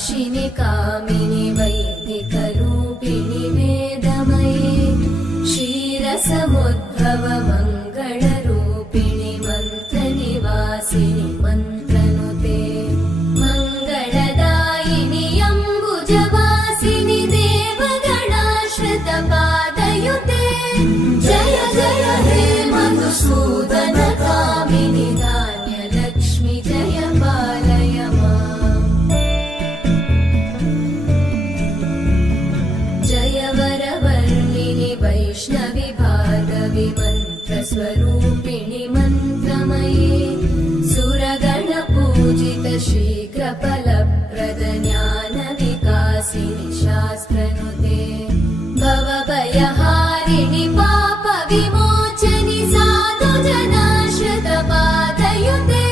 नाशिनि कामिनि वैदिकरूपिणि वेदमये क्षीरसमुद्भव मङ्गलरूपिणि मन्त्रनिवासिनि मन्त्रनुते मङ्गलदायिनि अम्बुजवासिनि देवगणाश्रितपादयुते जय जय हे मधुसूदन कामिनि धान्यलक्ष्मि जय पालय माम् जय वरवर्णिनि वैष्णवि भार्गवि मन्त्रस्वरूपिणि मन्त्रमये सुरगणपूजित शीघ्रफलप्रद ज्ञानविकासिनि शास्त्रनुते भवभयहारिणि पापविमोचनि साधुजनाश्रितपादयुते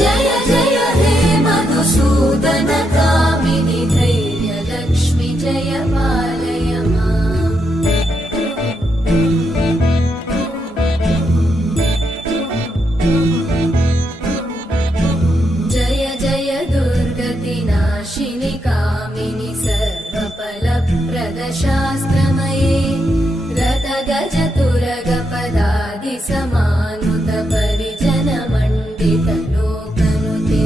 जय जय हे मधुसूदन कामिनि धैर्यलक्ष्मि जय पालय माम् जय जय दुर्गतिनाशिनि कामिनि सर्वफलप्रद शास्त्रमये रथगज तुरगपदादि समानुत परिजन मण्डित लोकनुते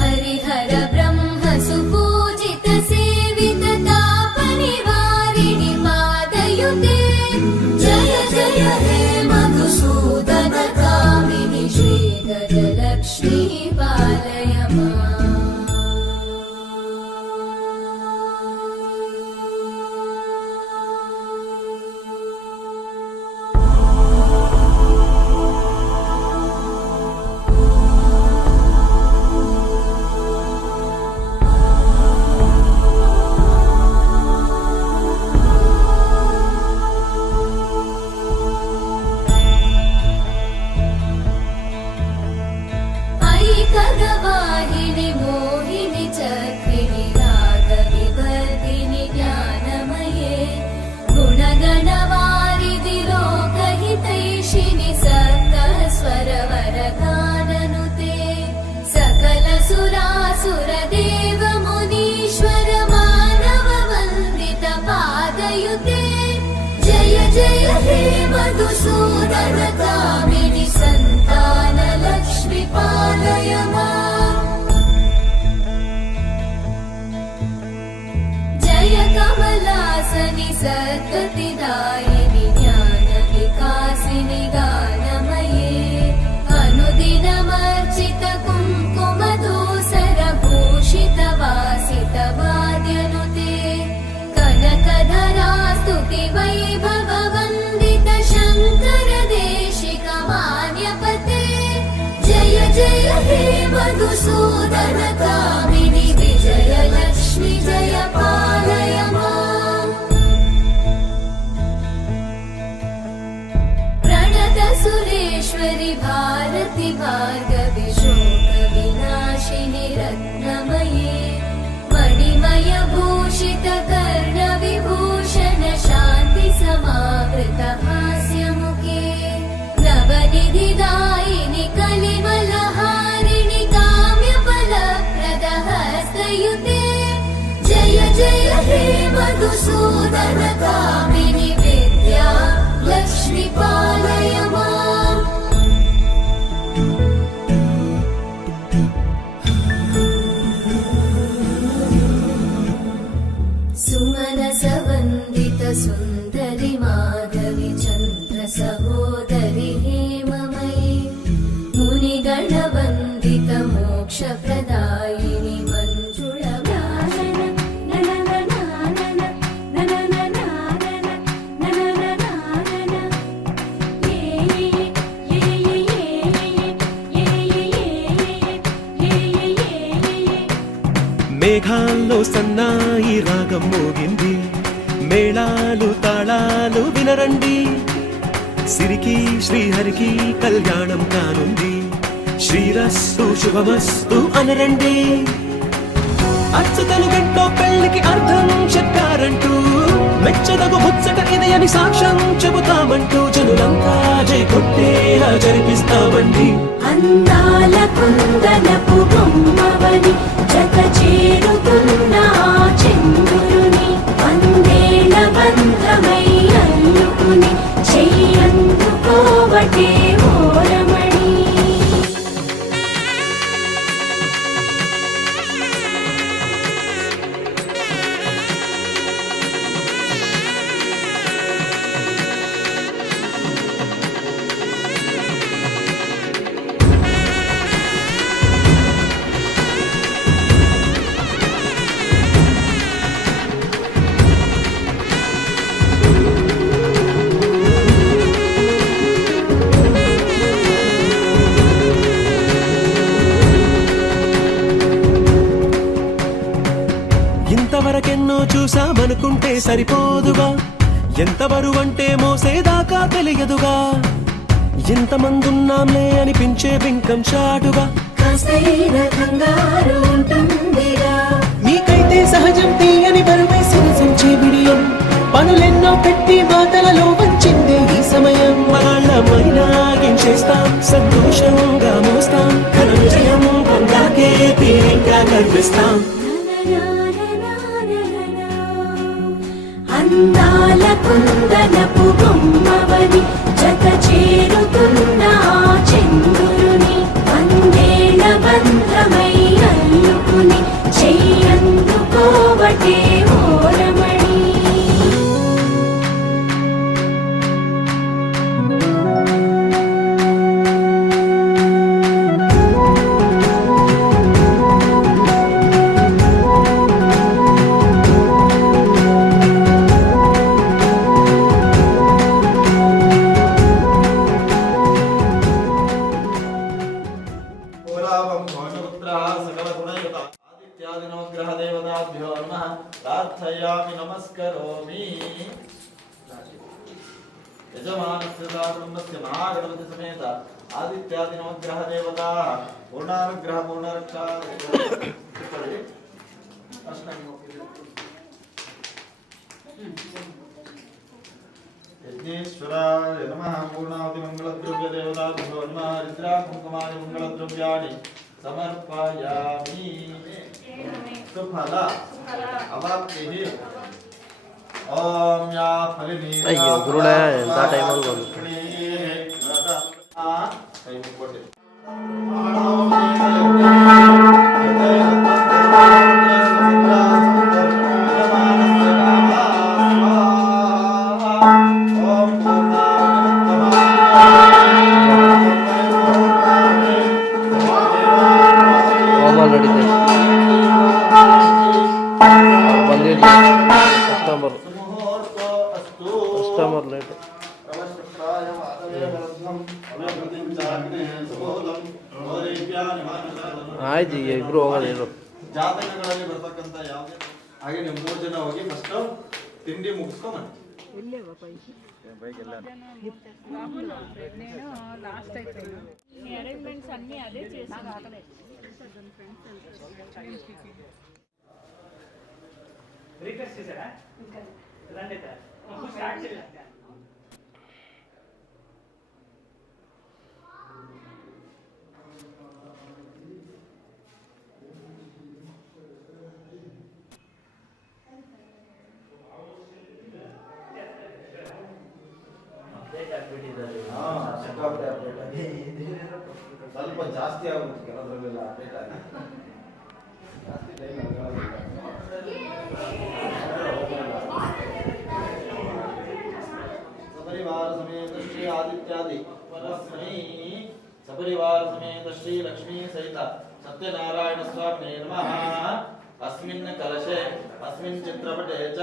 हरिहर ब्रह्म सुपूजित सेवित तापनिवारिणि पादयुते जय जय हे मधुसूदन कामिनि श्रीगजलक्ष्मी पालय माम् ऐकगवाहिनि मोहिनि चक्रिणि रागविवर्धिनि ज्ञानमये गुणगणवारिधि लोकहितैषिणि सकलस्वरवरगाननुते सकल सुरासुर देव मुनीश्वर मानव वन्दित पादयुते जय जय हे मधुसूदन कामिनि सन्तान लक्ष्मि पालय माम् जय कमलासनि सद्गतिदायिनि ज्ञानविकासिनि गानमये अनुदिनमर्चित कुङ्कुमधूसर भूषित वासित वाद्यनुते कनकधरा स्तुति वैभव वन्दित शङ्कर देशिक मान्यपते जय जय हे मधुसूदन कामिनि विजयलक्ष्मि जय पालय माम् प्रणत सुरेश्वरि भारति भार्गवि शोकविनाशिनि रत्नमये मणिमय भूषित कर्णविभूषण शान्ति समावृत हास्यमुखे नवनिधिदायिनि कलिमलहारिणि काम्यफलप्रद हस्तयुते जय जय हे मधुसूदन कामिनि विद्या लक्ष्मि पालय माम् सुमनसवन्दित सुन्दरि माधवि चन्द्र सहोदरि हेममयि मुनिगणवन्दित मोक्षप्रदायिनि మేఘాల్లో సన్నాయి రాగం మోగింది మేళాలు తాళాలు వినరండి సిరికి శ్రీహరికి కళ్యాణం కానుంది శ్రీరస్తు శుభమస్తు అనరండి అచ్చుతలు గంటో పెళ్లికి అర్థం చెప్పారంటూ మెచ్చదగు ముచ్చట ఇది అని సాక్ష్యం చెబుతామంటూ జనులంతా జై కొట్టేలా జరిపిస్తామండి అందాల కుందనపు బొమ్మవని జత చేరుతున్న ఆ చంద్రుని వందేళ్ల బంధమై అల్లుకుని చెయ్యందుకోవటే ఓరమణి. ఇంతవరకెన్నో చూసామనుకుంటే సరిపోదుగా, ఎంత బరువంటే మోసేదాకా తెలియదుగా, ఇంతమందున్నాంలే అనిపించే బింకం చాటుగా కాస్తైన కంగారు ఉంటుందిగా. మీకైతే సహజం తీయని బరువే సిరసించే బిడియం, పనులెన్నో పెట్టి మాటలలో వంచిందే ఈ సమయం. వాళ్ళమైనా చేస్తాం, సంతోషంగా మోస్తాం, ఘన విజయం పొందాకే తీరిగ్గా కనిపిస్తాం. అందాల కుందనపు బొమ్మవని జత చేరుతున్న ఆ చంద్రుని వందేళ్ల బంధమై అల్లుకుని చెయ్యందుకోవటే ఓరమణి. ఆదిత్యాదినోగ్రహదేవతాభ్యో నమః ప్రార్థయామి నమస్కరోమి. యజమానస్య బ్రహ్మస్య మహాగణపతి సమేత ఆదిత్యాదినోగ్రహదేవతా పూర్ణానుగ్రహ పూర్ణరక్షా యజ్ఞేశ్వరాయ నమః. పూర్ణావతి మంగళద్రవ్య దేవతాభ్యో నమః. హరిద్రా కుంకుమాని మంగళద్రవ్యాణి సమర్పయామి. సుఫల అవాప్తిః. ఓం యా ఫలినీ. అయ్యో గురుడే ఎంత టైం అవుతుంది. టైం కొట్టి కస్టమర్ లేట్ ಆಯ್ತು ಈಗ ಇಬ್ರು ಹೋಗೋದು ಹೇಳು. ಜಾತಕಗಳಲ್ಲಿ ಬರ್ತಕ್ಕಂಥ ಯಾವುದೇ ಹಾಗೆ ನೀವು 3 ಜನ ಹೋಗಿ ಫಸ್ಟ್ ತಿಂಡಿ ಮುಗಿಸ್ಕೊಂಬನ್ನಿ. అరేంజ్మెంట్స్ అన్నీ అదే చేసాను. రిక్వెస్ట్ చేశారా రండి స్టార్ట్ చేయాలి. ಸ್ವಲ್ಪ ಜಾಸ್ತಿ ಆಗುತ್ತೆ ಕೆಲವರಲ್ಲೆಲ್ಲ ಅಪ್ಡೇಟ್ ಆಗಿ ಜಾಸ್ತಿ ಟೈಮ್ ಸಪರಿವಾರ ಸಮೇತ ಶ್ರೀ ಆದಿತ್ಯಾದಿ ಪರಸ್ಮೈ ಸಪರಿವಾರ ಸಮೇತ ಶ್ರೀ ಲಕ್ಷ್ಮೀ ಸಹಿತ ಸತ್ಯನಾರಾಯಣ ಸ್ವಾಮಿ ನಮಃ. अस्मिन् कलशे अस्मिन् चित्रपटे च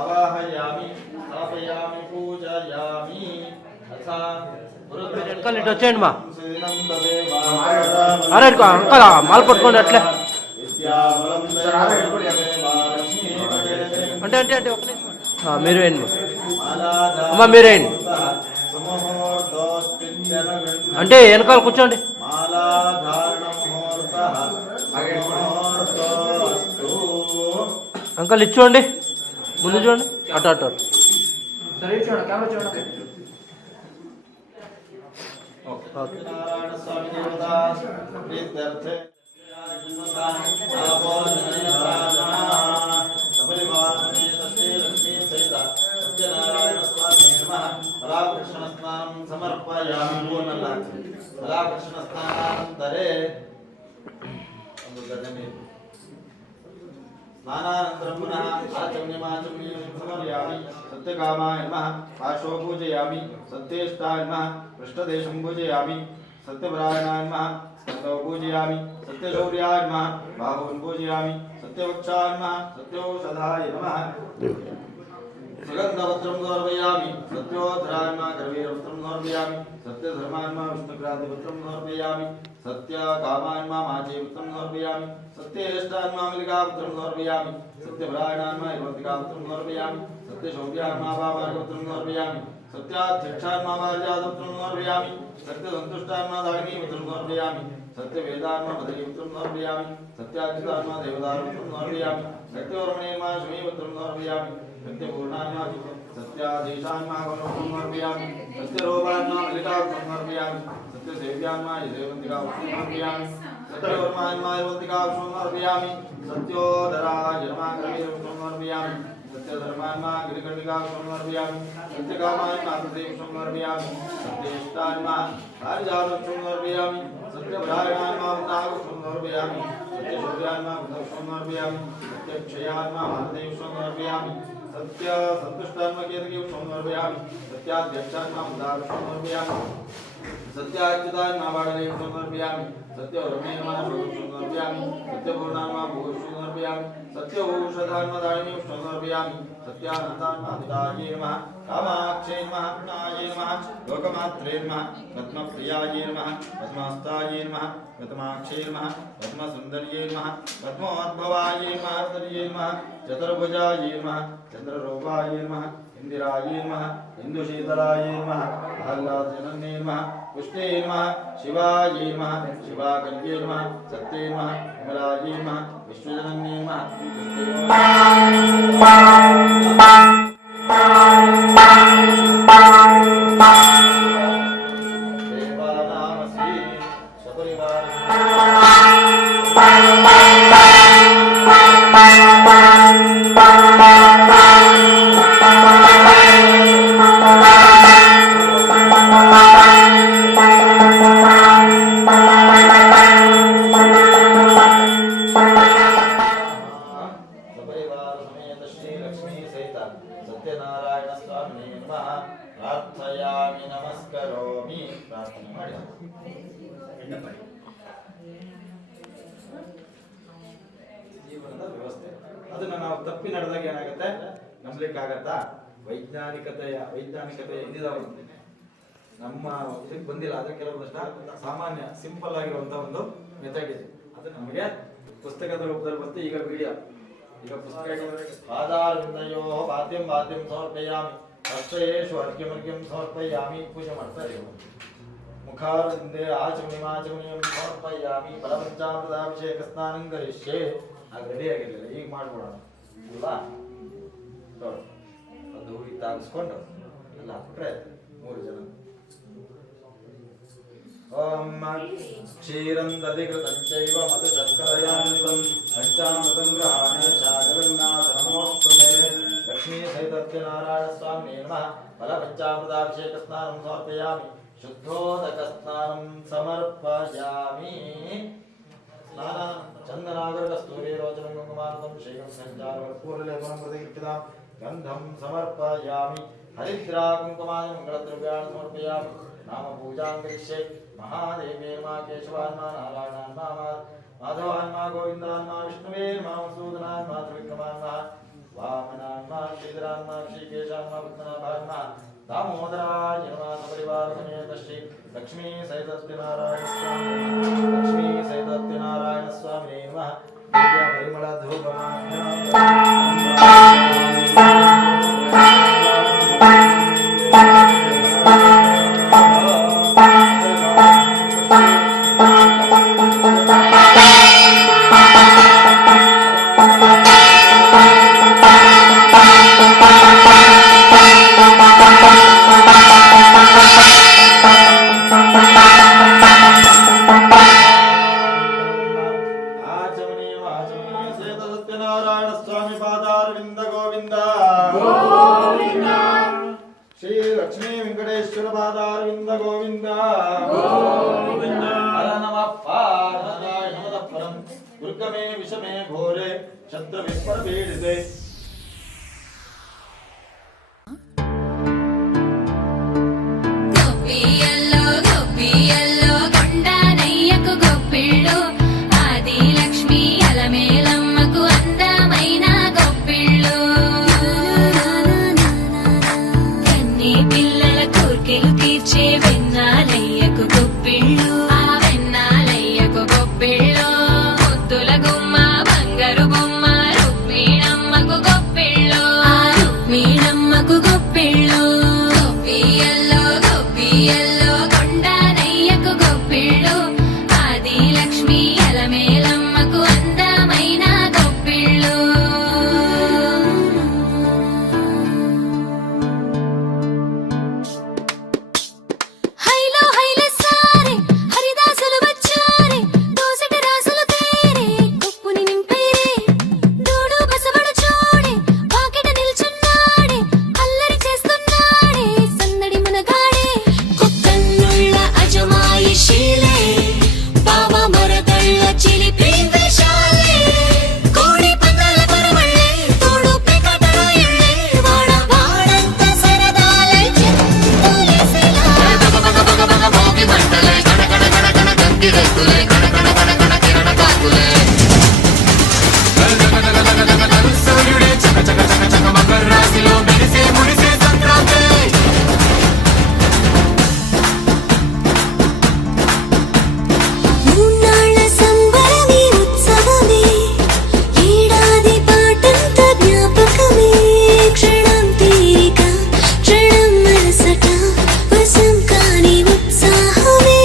अवाहयामि स्थापयामि पूजयामि तथा వెనకాల ఇటు వచ్చేయండి మా. అరే అంకల్ మాల పట్టుకోండి అట్లే. అంటే అంటే అంటే ఒక నిమిషం మీరు వేయండి అమ్మా, మీరు వేయండి. అంటే వెనకాల కూర్చోండి. అంకల్ ఇచ్చోండి, ముందు చూడండి, అటు అటు అటు. नारायण स्वामी देवता ಫಲಾಕೃಷ್ಣಸ್ನಾನಂ ಸಮರ್ಪಯಾಮಿ. ಪೂರ್ಣಲ್ಲ ಫಲಾಕೃಷ್ಣಸ್ನಾನಾನಂತರೇ ಒಂದು ಗದೆ ನೀರು. ಸ್ನಾನಾನಂತರಂ ಪುನಃ ಆಚಮ್ಯಮಾಚಮ್ಯಂ ಸಮರ್ಪಯಾಮಿ. ಸತ್ಯಕಾಮಾಯ ನಮಃ ಪಾರ್ಶ್ವೋ ಪೂಜಯಾಮಿ. ಸತ್ಯೇಷ್ಟಾಯ ನಮಃ ಪೃಷ್ಠದೇಶಂ ಪೂಜಯಾಮಿ. ಸತ್ಯಪರಾಯಣಾಯ ನಮಃ ಸ್ಕಂದೋ ಪೂಜಯಾಮಿ. ಸತ್ಯಶೌರ್ಯಾಯ ನಮಃ ಬಾಹೂನ್ ಪೂಜಯಾಮಿ. ಸತ್ಯವಕ್ಷಾಯ ನಮಃ ಸತ್ಯೌಷಧಾಯ ನಮಃ ಸುಗಂಧವಸ್ತ್ರಂ ಸಮರ್ಪಯಾಮಿ. ಸತ್ಯೋಧರಾಯ ನಮಃ ಗರ್ವೀರವಸ್ತ್ರಂ ಸಮರ್ಪಯಾಮಿ. ಸತ್ಯಧರ್ಮಾಯ ನಮಃ ವಿಷ್ಣುಕ್ರಾಂತಿವಸ್ತ್ರಂ ಸಮರ್ಪಯಾಮಿ. ಸತ್ಯಕಾಮಾಯ ನಮಃ ಮಾಚೀವಸ್ತ್ರಂ ಸಮರ್ಪಯಾಮಿ. ಸತ್ಯೇಷ್ಟಾಯ ನಮಃ ಮಲ್ಲಿಕಾವಸ್ತ್ರಂ ಸಮರ್ಪಯಾಮಿ. ಸತ್ಯಪರಾಯಣಾಯ ನಮಃ ಇರ್ವತಿಕಾವಸ್ತ್ರಂ ಸಮರ್ಪಯಾಮಿ. ಸತ್ಯಶೌರ್ಯಾಯ ನಮಃ ಬಾಬಾರ್ಗವಸ್ತ್ರಂ ಸಮರ್ಪಯಾಮಿ. ಸತ್ಯಾಧ್ಯಕ್ಷಾಯ ನಮಃ ಪಾರಿಜಾತವಸ್ತ್ರಂ ಸಮರ್ಪಯಾಮಿ. ಸತ್ಯಸಂತುಷ್ಟಾಯ ನಮಃ ದಾಯಿನೀವಸ್ತ್ರಂ ಸಮರ್ಪಯಾಮಿ. ಸತ್ಯವೇದಾಯ ನಮಃ ಬದರೀವಸ್ತ್ರಂ ಸಮರ್ಪಯಾಮಿ. ಸತ್ಯಾಚ್ಯುತಾಯ ನಮಃ ದೇವದಾರವಸ್ತ್ರಂ ಸಮರ್ಪಯಾಮಿ. ಸತ್ಯವರ್ಮಣೇ ನಮಃ ಶಮೀವಸ್ತ್ರಂ ಸಮರ್ಪಯಾಮಿ. ಸತ್ಯಪೂರ್ಣಾಯ ನಮಃ ಸತ್ಯಾಧೀಶಾಯ ನಮಃ ವಸ್ತ್ರಂ ಸಮರ್ಪಯಾಮಿ. ಸತ್ಯರೂಪಾಯ ನಮಃ ಮಲ್ಲಿಕಾವಸ್ತ್ರಂ ಸಮರ್ಪಯಾಮಿ. ಸತ್ಯಸೇವ್ಯಾಯ ನಮಃ ಯಜೇವಂತಿಕಾವಸ್ತ್ರಂ ಸಮರ್ಪಯಾಮಿ. ಸತ್ಯವರ್ಮಾಯ ನಮಃ ಯಜೇವಂತಿಕಾವಸ್ತ್ರಂ ಸಮರ್ಪಯಾಮಿ. ಸತ್ಯೋಧರಾಯ ನಮಃ ಗರ್ವೀರವಸ್ತ್ರಂ ಸಮರ್ಪಯಾಮಿ. ಸತ್ಯಧರ್ಮಾಯ ನಮಃ ಗಿರಿಕರ್ಣಿಕಾವಸ್ತ್ರಂ ಸಮರ್ಪಯಾಮಿ. ಸತ್ಯಕಾಮಾಯ ನಮಃ ಪ್ರತಿವಸ್ತ್ರಂ ಸಮರ್ಪಯಾಮಿ. ಸತ್ಯೇಷ್ಟಾಯ ನಮಃ ಪಾರಿಜಾತವಸ್ತ್ರಂ ಸಮರ್ಪಯಾಮಿ. ಸತ್ಯಪರಾಯಣಾಯ ನಮಃ ವೃಂದಾವಸ್ತ್ರಂ ಸಮರ್ಪಯಾಮಿ. ಸತ್ಯಶೌರ್ಯಾಯ ನಮಃ ವೃಂದಾವಸ್ತ್ರಂ ಸಮರ್ಪಯಾಮಿ. ಸತ್ಯಕ್ಷಯಾಯ ನಮಃ ಭಾರತೀವಸ್ತ್ರಂ ಸಮರ್ಪಯಾಮಿ. ಸತ್ಯಸಂತುಷ್ಟಾಯ ನಮಃ ಕೇತಕೀವಸ್ತ್ರಂ ಸಮರ್ಪಯಾಮಿ. ಸತ್ಯಾಧ್ಯಕ್ಷಾಯ ನಮಃ ವೃಂದಾವಸ್ತ್ರಂ ಸಮರ್ಪಯಾಮಿ. ಸತ್ಯಾಚ್ಯುತಾಯ ನಮಃ ಬಾಣದೇವಸ್ತ್ರಂ ಸಮರ್ಪಯಾಮಿ. ಸತ್ಯವರ್ಮಣೇ ನಮಃ ಶೋಭವಸ್ತ್ರಂ ಸಮರ್ಪಯಾಮಿ. ಸತ್ಯಪೂರ್ಣಾಯ ನಮಃ ಭೂಷವಸ್ತ್ರಂ ಸಮರ್ಪಯಾಮಿ. ಸತ್ಯೌಷಧಾಯ ನಮಃ ದಾಯಿನೀವಸ್ತ್ರಂ ಸಮರ್ಪಯಾಮಿ. ಸತ್ಯಾನಂದಾಯ ನಮಃ ಹಿತಾಯೇ ನಮಃ ಕಾಮಾಕ್ಷೇ ನಮಃ ಗುಣಾಯೇ ನಮಃ ಲೋಕಮಾತ್ರೇ ನಮಃ ಪದ್ಮಪ್ರಿಯಾಯೇ ನಮಃ ಪದ್ಮಹಸ್ತಾಯೇ ನಮಃ ಪದ್ಮಾಕ್ಷೇ ನಮಃ ಪದ್ಮಸುಂದರ್ಯೇ ನಮಃ ಪದ್ಮೋದ್ಭವಾಯೇ ನಮಃ ಹೃದಯೇ ನಮಃ ಚತುರ್ಭುಜಾಯೇ ನಮಃ ಚಂದ್ರರೂಪಾಯೇ ನಮಃ ಇಂದಿರಾಯೇ ನಮಃ ಇಂದುಶೀತಲಾಯೇ ನಮಃ ಆಹ್ಲಾದಜನನ್ಯೇ ನಮಃ ಪುಷ್ಣೇ ನಮಃ ಶಿವಾಯೇ ನಮಃ ಶಿವಾಕಲ್ಯೇ ನಮಃ ಸತ್ಯೇ ನಮಃ ವಿಮಲಾಯೇ ನಮಃ ವಿಶ್ವಜನನ್ಯೇ ನಮಃ ಪುಷ್ಣೇ ದೇವಾನಾಮಸಿ ಸಪರಿವಾರ ಸಪರಿವಾರ ಸಮೇತ ಶ್ರೀ ಲಕ್ಷ್ಮೀ ಸಹಿತ ಸತ್ಯನಾರಾಯಣ ಸ್ವಾಮಿ ನಮಃ ಪ್ರಾರ್ಥಯಾಮಿ ನಮಸ್ಕರೋಮಿ. ಪ್ರಾರ್ಥನೆ ಮಾಡಿ ಜೀವನದ ವ್ಯವಸ್ಥೆ ಅದನ್ನ ನಾವು ತಪ್ಪಿ ನಡೆದಾಗ ಏನಾಗುತ್ತೆ, ನಂಬಲಿಕ್ಕಾಗತ್ತಾ? ವೈಜ್ಞಾನಿಕತೆಯ ಇಂದಿದವರು ನಮ್ಮ ಇದಕ್ಕೆ ಬಂದಿಲ್ಲ. ಅದಕ್ಕೆ ಕೆಲವೊಂದಷ್ಟು ಸಾಮಾನ್ಯ ಸಿಂಪಲ್ ಆಗಿರುವಂತಹ ಒಂದು ಮೆಥಡ್ ಇದೆ. ಅದು ನಮಗೆ ಪುಸ್ತಕದ ರೂಪದಲ್ಲಿ ಬಂತು. ಈಗ ವಿಡಿಯೋ, ಈಗ ಪುಸ್ತಕ ಪಾದಾರವಿಂದಯೋ ವಾದ್ಯಂ ಸಮರ್ಪಯಾಮಿ. ಹಸ್ತಯೇಷು ಅರ್ಘ್ಯಮರ್ಘ್ಯಂ ಸಮರ್ಪಯಾಮಿ. ಪೂಜೆ ಮಾಡ್ತಾ ಇದ್ದೀವಿ. ಮುಖಾರವಿಂದೇ ಆಚಮನಿಮಾಚಮನಿಯಂ ಸಮರ್ಪಯಾಮಿ. ಫಲಪಂಚಾಮೃತಾಭಿಷೇಕ ಸ್ನಾನಂ ಕರಿಷ್ಯೆ. ಆಗ ರೆಡಿ ಆಗಿರಲಿಲ್ಲ, ಈಗ ಮಾಡ್ಬಿಡೋಣ ಅಲ್ವಾ? ನೋಡಿ, ಅದು ಇದಾಗಿಸ್ಕೊಂಡು ಎಲ್ಲ ಹಾಕ್ಬಿಟ್ರೆ 3 ಜನ. ಓಂ ಕ್ಷೀರಂ ದಧಿಕೃತಂ ಚೈವ ಮಧು ಶರ್ಕರಯಾನ್ವಿತಂ ಪಂಚಾಮೃತಂ ಗೃಹಾಣೇಶ ಜಗನ್ನಾಥ ನಮೋಸ್ತುತೇ. ಲಕ್ಷ್ಮೀ ಸಹಿತ ಸತ್ಯನಾರಾಯಣ ಸ್ವಾಮಿ ನಮಃ. ಫಲಪಂಚಾಮೃತಾಭಿಷೇಕ ಸ್ನಾನಂ ಸಮರ್ಪಯಾಮಿ. ಶುದ್ಧೋದಕ ಸ್ನಾನಂ ಸಮರ್ಪಯಾಮಿ. ಸ್ನಾನ ಚಂದನಾಗರ ಕಸ್ತೂರಿ ರೋಚನಂ ಕುಂಕುಮಾರ್ಕಂ ಶೈಲಂ ಸಂಚಾರಪೂರ್ಣಲೇಪನಂ ಪ್ರತಿಕೃತಿದಾಂ ಗಂಧಂ ಸಮರ್ಪಯಾಮಿ. ಹರಿದ್ರಾ ಕುಂಕುಮಾಯ ಮಂಗಳದ್ರವ್ಯಾಣಿ ಸಮರ್ಪಯಾಮಿ. ನಾಮ ಪೂಜಾಂ ಕರಿಷ್ಯೆ. ಮಹಾದೇವೇ ನಮಃ ಕೇಶವಾಯ ನಮಃ ನಾರಾಯಣಾಯ ನಮಃ ಮಾಧವಾಯ ನಮಃ ಗೋವಿಂದಾಯ ನಮಃ ವಿಷ್ಣುವೇ ನಮಃ ಮಧುಸೂದನಾಯ ನಮಃ ತ್ರಿವಿಕ್ರಮಾಯ ನಮಃ ವಾಮನಾಯ ನಮಃ ಶ್ರೀಧರಾಯ ನಮಃ ಶ್ರೀಕೇಶಾಯ ನಮಃ ಪದ್ಮನಾಭಾಯ ನಮಃ दामोदराय नमः. सपरिवार समेत श्री लक्ष्मी सहित सत्यनारायण स्वामी लक्ष्मी सहित सत्यनारायण स्वामी नमः. दिव्य परिमल धूप ಶ್ರೀ ಲಕ್ಷ್ಮೀ ವೆಂಕಟೇಶ್ವರ ಪಾದಾರವಿಂದ ಗೋವಿಂದ ಹರ ನಮಃ ಪಾರ್ವತಾಯ ನಮಃ ಪರಂ ದುರ್ಗಮೇ ವಿಷಮೇ ಘೋರೆ ಶತ್ರು ವಿಸ್ಮರ ಪೀಡಿತೆ గొప్పియల్లో కొండనయ్యకు గొప్పిళ్ళు ఆది లక్ష్మి అలమేలమ్మకు అందమైన గొప్పిళ్ళు కన్ని పిల్లల కోర్కెలు తీర్చే వెన్నాలయ్యకు గొప్పిళ్ళు ఆ వెన్నాలయ్యకు గొప్పిళ్ళు ముద్దుల గుమ్మ బంగారు బొమ్మ రుక్మిణమ్మకు గొప్పిళ్ళు ఆ రుక్మిణమ్మకు గొప్పిళ్ళు గొప్పియల్లో కొండనయ్యకు గొప్పిళ్ళు ఆది లక్ష్మి అలమేలమ్మకు అందమైన గొప్పిళ్ళు హైలో హైల సారే హరిదాసులు వచ్చారే దోసటి రాసులు తేరే కొప్పుని నింపేరే దూడు బసవడు చూడే పాకెట నిల్చున్నాడే అల్లరి చేస్తున్నాడే సందడి మునగాడే కొత్తన్నుళ్ళ అజమాయిషీలే బావ మరదళ్ళ చిలిపి వేషాలే కోడి పందాల పరమళ్ళే తోడు పెకటరాయళ్ళే వాడ వాడంత సరదాలై చెందులేసేలా భోగి మంటలే కడకడ కడకడ గంగిరెద్దులే కడకడ కడకడ కిరణ కాకులే సూర్యుడే చక చక చక చక మకర రాశిలో మెరిసే మురిసే సంక్రాంతి మూన్నాళ్ళ సంబరమే ఉత్సవమే ఏడాది పాటంత జ్ఞాపకమే క్షణం తీరిక క్షణం మనసట వశం కాని ఉత్సాహమే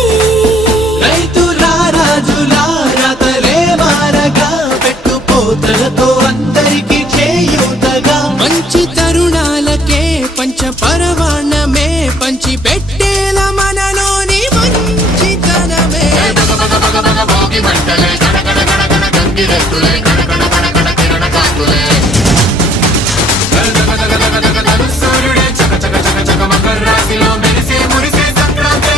రైతుల రాజుల రాతలే మారగా పెట్టుపోతలతో అందరికి చేయూతగా మంచి తరుణాలకే పంచ పరవాణమే పంచి పెట్టేల మనలోని మంచితనమే భోగి మంటలే కడకడ కడకడ గంగిరెద్దులే కడకడ కడకడ కిరణ కాకులే సూర్యుడే చక చక చక చక మకర రాశిలో మెరిసే మురిసే సంక్రాంతి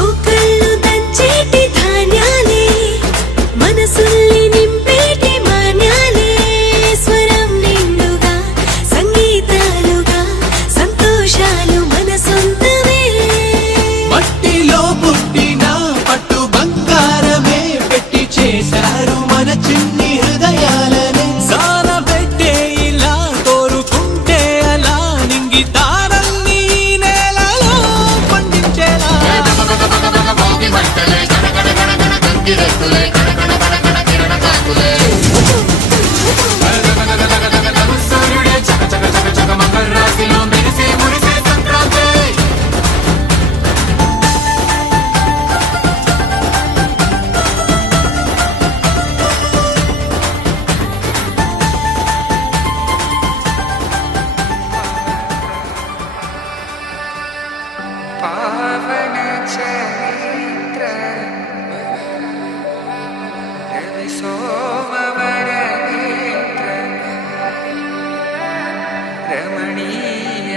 ఒకళ్ళు దంచేటి ధాన్యాలే మనసుల్ని నింపేటి మాన్యాలే స్వరం నిండుగా సంగీతాలుగా సంతోషాలు మన సొంతమే మట్టిలో పుట్టిన పట్టు బంగారమే పెట్టి చేశారు మన చిన్ని హృదయాలనే సాన పెట్టే ఇలా కోరుకుంటే అలా నింగి తారల్ని నేలలో పండించేలా భోగి మంటలే కడకడ కడకడ గంగిరెద్దులే కడకడ కడకడ కిరణ కాకులే సూర్యుడే చక చక చక చక మకర రాశిలో మెరిసే మురిసే సంక్రాంతి पावन चरित्र रवि सोमवर नेत्र रमणीय